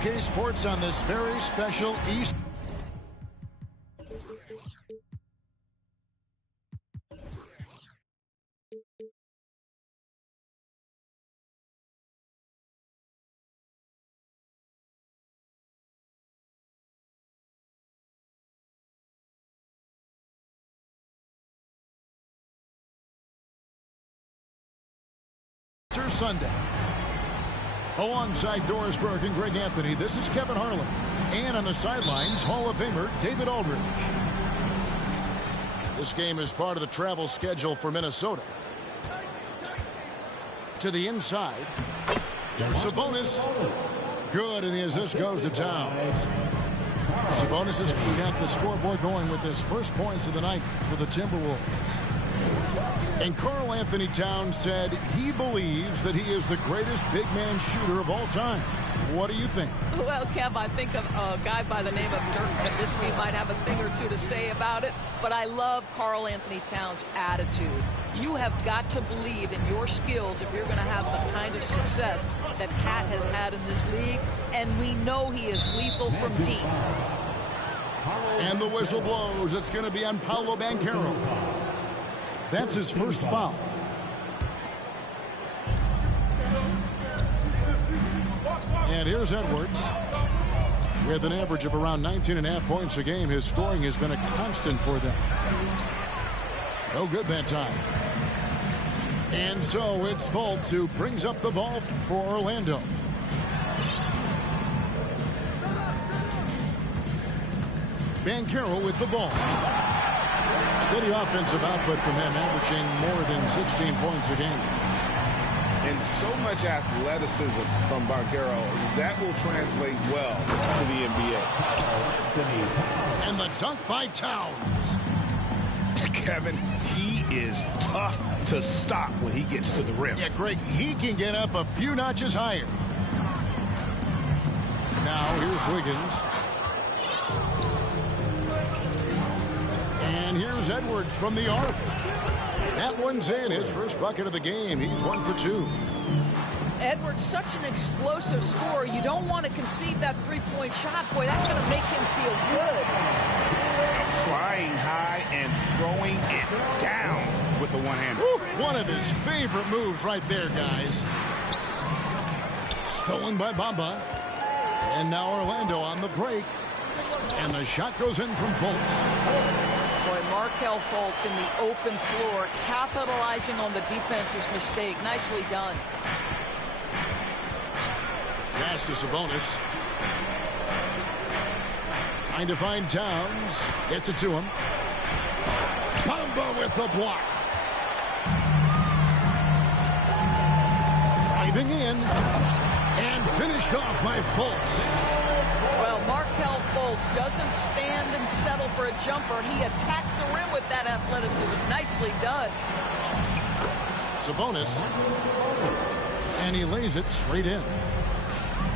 Nb2k Sports on this very special Easter Sunday. Alongside Doris Burke and Greg Anthony, this is Kevin Harlan. And on the sidelines, Hall of Famer David Aldridge. This game is part of the travel schedule for Minnesota. To the inside. Here's Sabonis. Good, and the assist goes to Town. Sabonis has got the scoreboard going with his first points of the night for the Timberwolves. And Karl Anthony Towns said he believes that he is the greatest big man shooter of all time. What do you think? Well, Kev, I think of a guy by the name of Dirk Nowitzki might have a thing or two to say about it, but I love Karl Anthony Towns' attitude. You have got to believe in your skills if you're going to have the kind of success that Cat has had in this league, and we know he is lethal from deep. And the whistle blows. It's going to be on Paolo Banchero. That's his first foul. And here's Edwards. With an average of around 19.5 points a game, his scoring has been a constant for them. No good that time. And so it's Fultz who brings up the ball for Orlando. Banchero with the ball. Steady offensive output from him, averaging more than 16 points a game. And so much athleticism from Banchero, that will translate well to the NBA. And the dunk by Towns. Kevin, he is tough to stop when he gets to the rim. Yeah, Greg, he can get up a few notches higher. Now, here's Wiggins. And here's Edwards from the arc. That one's in. His first bucket of the game. He's 1 for 2. Edwards, such an explosive scorer. You don't want to concede that three-point shot. Boy, that's going to make him feel good. Flying high and throwing it down with the one-hander. One of his favorite moves right there, guys. Stolen by Bamba. And now Orlando on the break. And the shot goes in from Fultz. Boy, Markelle Fultz in the open floor, capitalizing on the defense's mistake. Nicely done. Pass to Sabonis. Trying to find Towns. Gets it to him. Bamba with the block. Driving in. And finished off by Fultz. Well, Markelle Fultz doesn't stand and settle for a jumper. He attacks the rim with that athleticism. Nicely done. Sabonis. And he lays it straight in.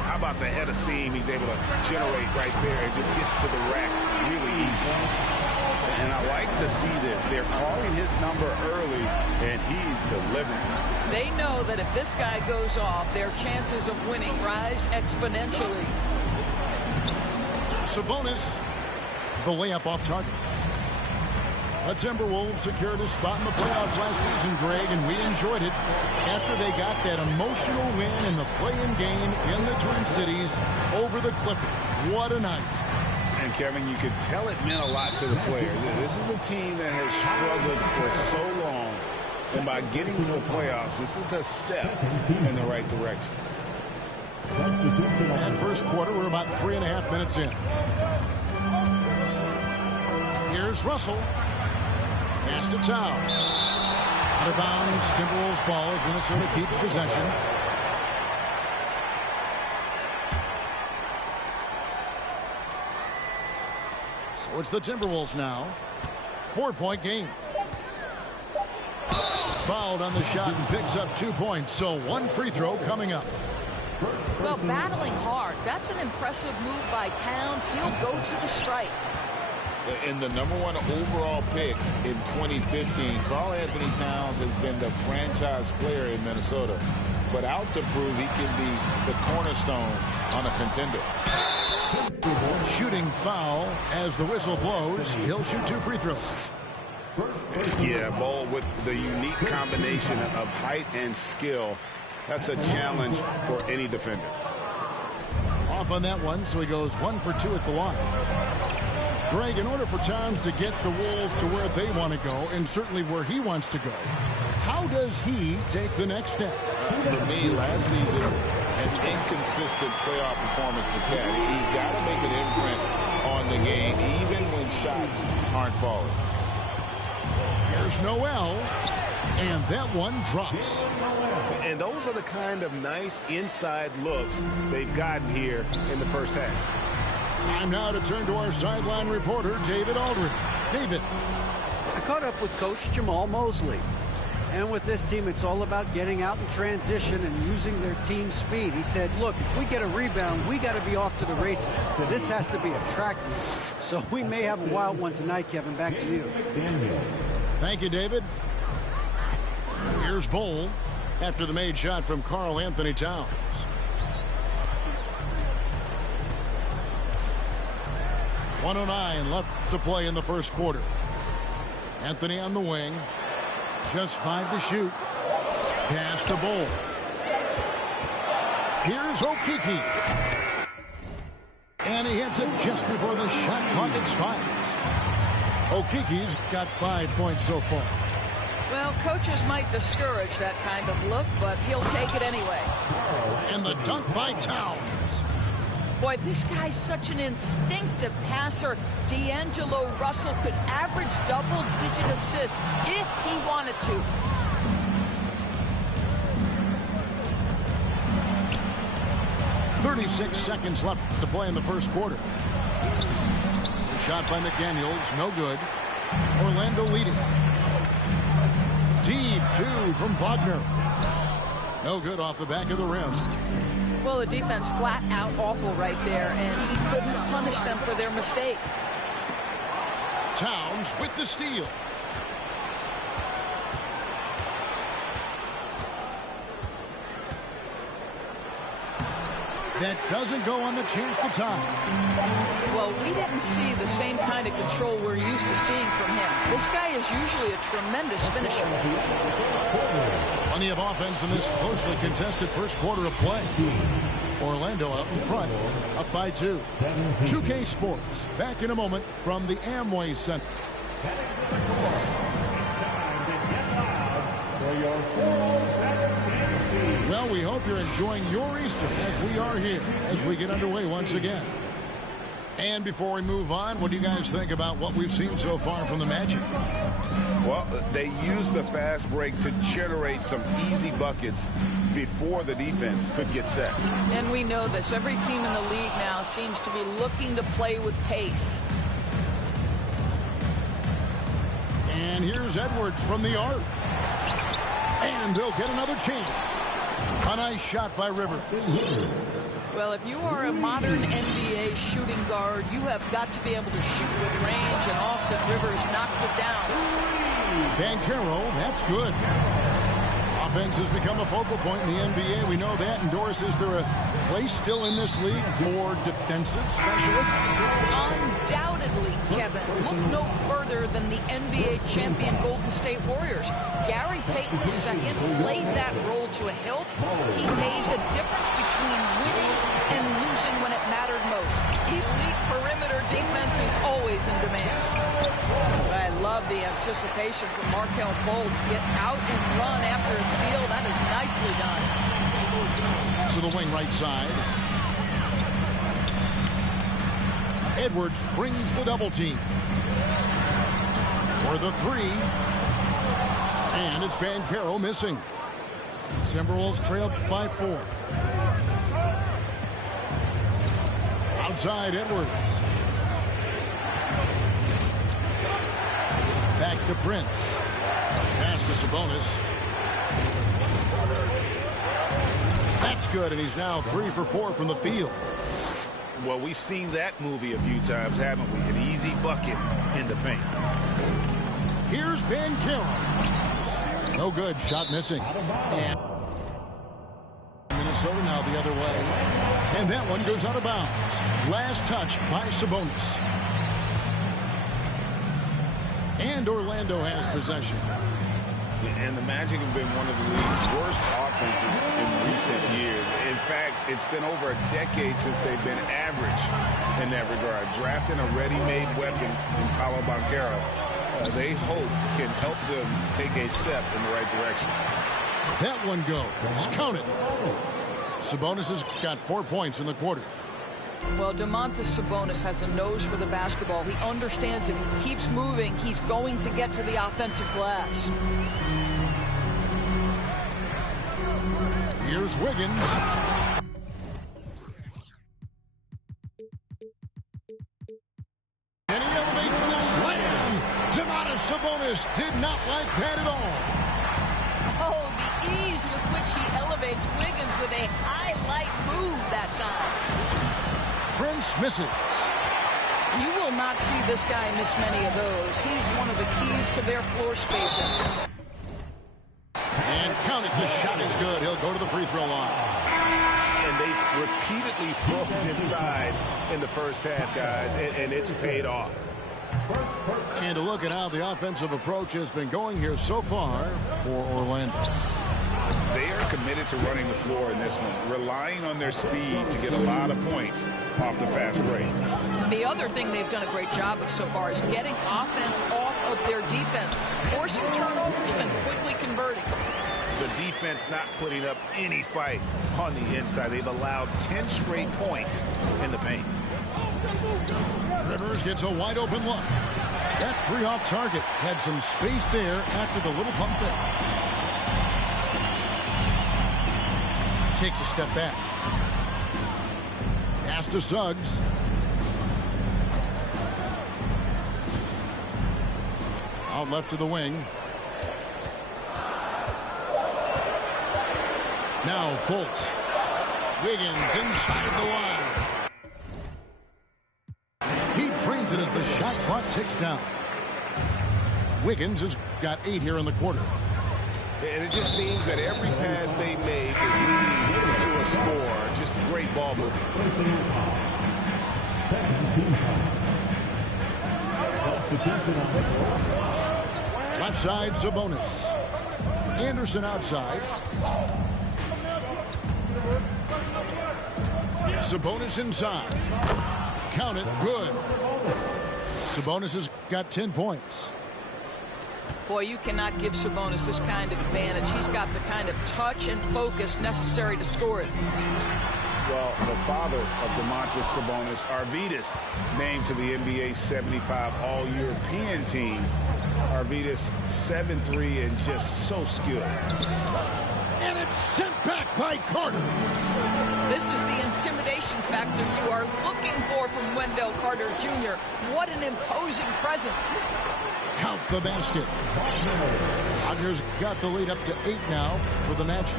How about the head of steam he's able to generate right there and just gets to the rack really easy. And I like to see this. They're calling his number early, and he's delivering. They know that if this guy goes off, their chances of winning rise exponentially. Sabonis, the layup off target. The Timberwolves secured a spot in the playoffs last season, Greg, and we enjoyed it after they got that emotional win in the play-in game in the Twin Cities over the Clippers. What a night. And, Kevin, you could tell it meant a lot to the players. This is a team that has struggled for so long, and by getting to the playoffs, this is a step in the right direction. And first quarter, we're about 3.5 minutes in. Here's Russell. Pass to Towns. Out of bounds, Timberwolves ball as Minnesota keeps possession. So it's the Timberwolves now. 4-point game. Fouled on the shot and picks up 2 points. So one free throw coming up. Well, battling hard. That's an impressive move by Towns. He'll go to the strike. And the #1 overall pick in 2015, Karl Anthony Towns has been the franchise player in Minnesota. but out to prove he can be the cornerstone on a contender. Shooting foul as the whistle blows. He'll shoot 2 free throws. Yeah, Bol, with the unique combination of height and skill, that's a challenge for any defender. Off on that one, so he goes 1 for 2 at the line. Greg, in order for Towns to get the Wolves to where they want to go, and certainly where he wants to go, how does he take the next step? For me, last season, an inconsistent playoff performance for Cat. He's got to make an imprint on the game, even when shots aren't falling. Here's Noel, and that one drops. And those are the kind of nice inside looks they've gotten here in the first half. Time now to turn to our sideline reporter, David Aldridge. David. I caught up with Coach Jamal Mosley. And with this team, it's all about getting out in transition and using their team speed. He said, look, if we get a rebound, we got to be off to the races. This has to be a track meet. So we may have a wild one tonight, Kevin. Back to you. Thank you, David. Here's Bol after the made shot from Karl Anthony Towns. .109 left to play in the first quarter. Anthony on the wing. Just 5 to shoot. Pass to Bol. Here's Okeke. And he hits it just before the shot clock expires. Okeke's got 5 points so far. Well, coaches might discourage that kind of look, but he'll take it anyway. And the dunk by Towns. Boy, this guy's such an instinctive passer. D'Angelo Russell could average double-digit assists if he wanted to. .36 seconds left to play in the first quarter. The shot by McDaniels, no good. Orlando leading. Deep 2 from Wagner. No good off the back of the rim. Well, the defense flat out awful right there, and he couldn't punish them for their mistake. Towns with the steal. That doesn't go on the chance to tie. Well, we didn't see the same kind of control we're used to seeing from him. This guy is usually a tremendous finisher. Plenty of offense in this closely contested first quarter of play. Orlando out in front, up by 2. 2K Sports, back in a moment from the Amway Center. Well, we hope you're enjoying your Easter as we are here, as we get underway once again. And before we move on, what do you guys think about what we've seen so far from the Magic? Well, they use the fast break to generate some easy buckets before the defense could get set. And we know this. Every team in the league now seems to be looking to play with pace. And here's Edwards from the arc. And they'll get another chance. A nice shot by Rivers. Well, if you are a modern NBA shooting guard, you have got to be able to shoot with range, and Austin Rivers knocks it down. Banchero, that's good. Offense has become a focal point in the NBA. We know that. And Doris, is there a place still in this league for defensive specialists? Undoubtedly, Kevin. Look no further than the NBA champion Golden State Warriors. Gary Payton II played that role to a hilt. He made the difference between winning and losing when it mattered most. Elite perimeter defense is always in demand. I love the anticipation from Markelle Fultz. Get out and run after a steal. That is nicely done. To the wing right side. Edwards brings the double team. For the 3. And it's Banchero missing. Timberwolves trailed by 4. Outside Edwards. Back to Prince. Pass to Sabonis. That's good, and he's now 3 for 4 from the field. Well, we've seen that movie a few times, haven't we? An easy bucket in the paint. Here's Banchero. No good. Shot missing. And Minnesota now the other way. And that one goes out of bounds. Last touch by Sabonis. And Orlando has possession. And the Magic have been one of the league's worst offenses in recent years. In fact, it's been over a decade since they've been average in that regard. Drafting a ready-made weapon in Paolo Banchero, they hope can help them take a step in the right direction. That one goes. Count it. Sabonis has got 4 points in the quarter. Well, Domantas Sabonis has a nose for the basketball. He understands if he keeps moving, he's going to get to the offensive glass. Here's Wiggins. And he elevates for the slam. Domantas Sabonis did not like that at all. Oh, the ease with which he elevates Wiggins with a highlight move that time. Prince misses. You will not see this guy miss many of those. He's one of the keys to their floor spacing. And count it. The shot is good. He'll go to the free throw line. And they've repeatedly probed inside in the first half, guys, and it's paid off. And a look at how the offensive approach has been going here so far for Orlando. They are committed to running the floor in this one, relying on their speed to get a lot of points off the fast break. The other thing they've done a great job of so far is getting offense off of their defense, forcing turnovers and quickly converting. The defense not putting up any fight on the inside. They've allowed 10 straight points in the paint. Rivers gets a wide open look. That three off target had some space there after the little pump fake. Takes a step back. Pass to Suggs. Out left to the wing. Now Fultz. Wiggins inside the line. He drains it as the shot clock ticks down. Wiggins has got 8 here in the quarter. And it just seems that every pass they make is leading to a score. Just great ball movement. Left side, Sabonis. Anderson outside. Sabonis inside. Count it. Good. Sabonis has got 10 points. Boy, you cannot give Sabonis this kind of advantage. He's got the kind of touch and focus necessary to score it. Well, the father of Domantas Sabonis, Arvydas, named to the NBA 75 All-European team. Arvydas 7'3" and just so skilled. And it's sent back by Carter. This is the intimidation factor you are looking for from Wendell Carter Jr. What an imposing presence. Count the basket. Wagner's got the lead up to 8 now for the Magic.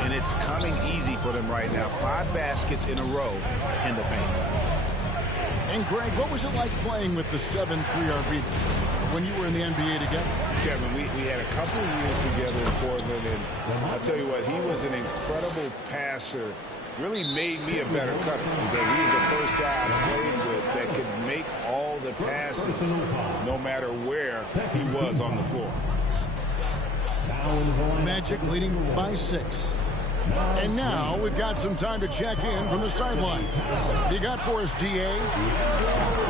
And it's coming easy for them right now. 5 baskets in a row in the paint. And Greg, what was it like playing with the 7'3" Arvydas when you were in the NBA together? Kevin, we had a couple of years together in Portland, and I'll tell you what, he was an incredible passer. Really made me a better cutter because he was the first guy I played with that could make all the passes no matter where he was on the floor. Magic leading by 6. And now we've got some time to check in from the sideline. You got for us, D.A.?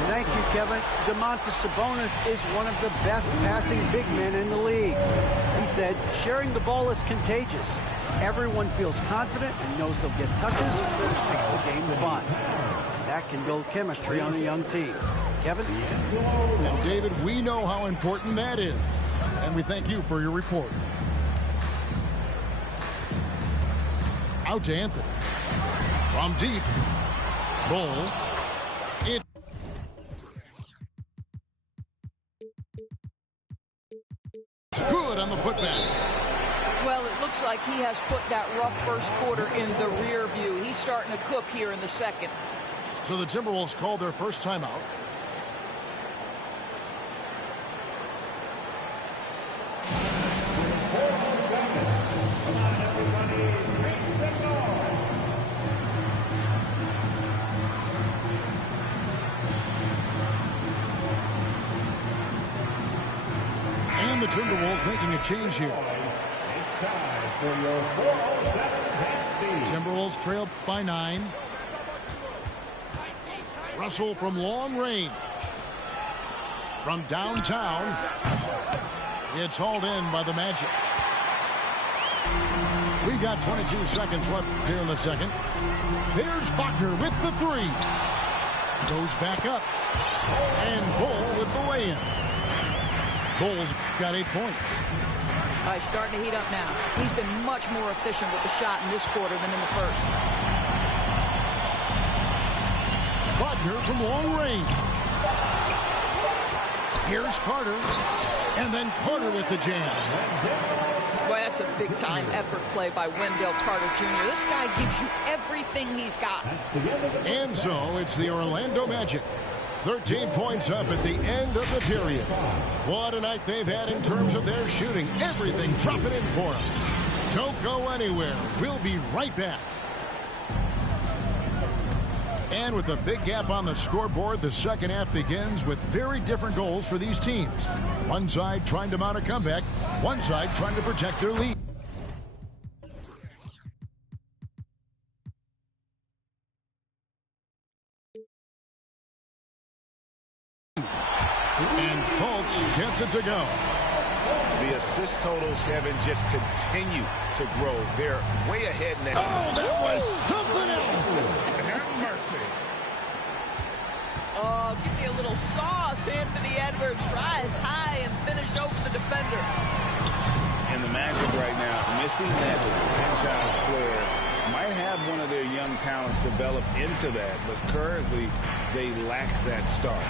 Thank you, Kevin. Domantas Sabonis is one of the best passing big men in the league. He said, sharing the ball is contagious. Everyone feels confident and knows they'll get touches, which makes the game fun. That can build chemistry on a young team. Kevin? And David, we know how important that is. And we thank you for your report. Out to Anthony. From deep. Bull. It. Good on the putback. Well, it looks like he has put that rough first quarter in the rear view. He's starting to cook here in the second. So the Timberwolves called their first timeout. And the Timberwolves making a change here. Timberwolves trail by 9. Russell from long range. From downtown. It's hauled in by the Magic. We got 22 seconds left here in the second. There's Faulkner with the 3. Goes back up. And Bull with the lay-in. Bull's got 8 points. He's starting to heat up now. He's been much more efficient with the shot in this quarter than in the first. Faulkner from long range. Here's Carter. And then Carter with the jam. Boy, that's a big-time effort play by Wendell Carter Jr. This guy gives you everything he's got. And so it's the Orlando Magic. 13 points up at the end of the period. What a night they've had in terms of their shooting. Everything dropping in for them. Don't go anywhere. We'll be right back. And with a big gap on the scoreboard, the second half begins with very different goals for these teams. One side trying to mount a comeback, one side trying to protect their lead. And Fultz gets it to go. The assist totals, Kevin, just continue to grow. They're way ahead in that. Oh, that was something else. Have mercy. Oh, give me a little sauce. Anthony Edwards rise high and finish over the defender. And the Magic right now, missing that franchise player, might have one of their young talents develop into that, but currently they lack that start.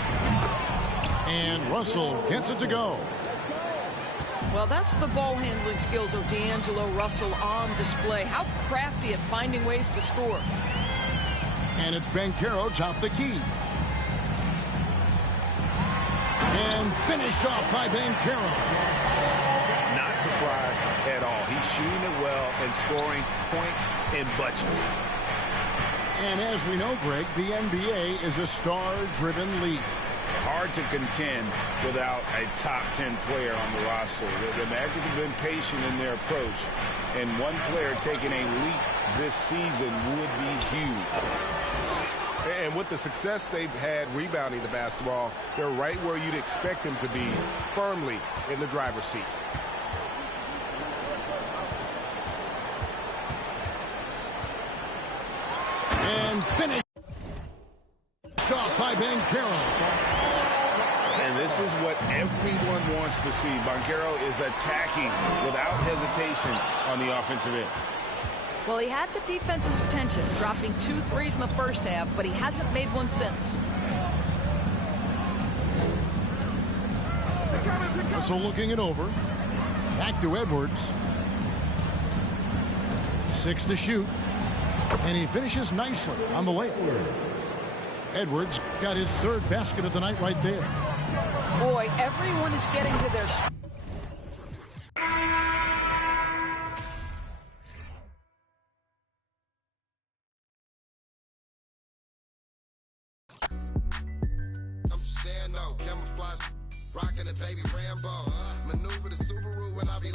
And Russell gets it to go. Well, that's the ball handling skills of D'Angelo Russell on display. How crafty at finding ways to score. And it's Banchero top the key. And finished off by Banchero. Not surprised at all. He's shooting it well and scoring points in bunches. And as we know, Greg, the NBA is a star-driven league. Hard to contend without a top 10 player on the roster. The Magic have been patient in their approach, and one player taking a leap this season would be huge. And with the success they've had rebounding the basketball, they're right where you'd expect them to be, firmly in the driver's seat. And finished off by Banchero. And this is what everyone wants to see. Banchero is attacking without hesitation on the offensive end. Well, he had the defense's attention, dropping 2 threes in the first half, but he hasn't made one since. Russell looking it over. Back to Edwards. 6 to shoot. And he finishes nicely on the layup. Edwards got his 3rd basket of the night right there. Boy, everyone is getting to their... Rockin' it, baby Rambo. Maneuver the Subaru when I be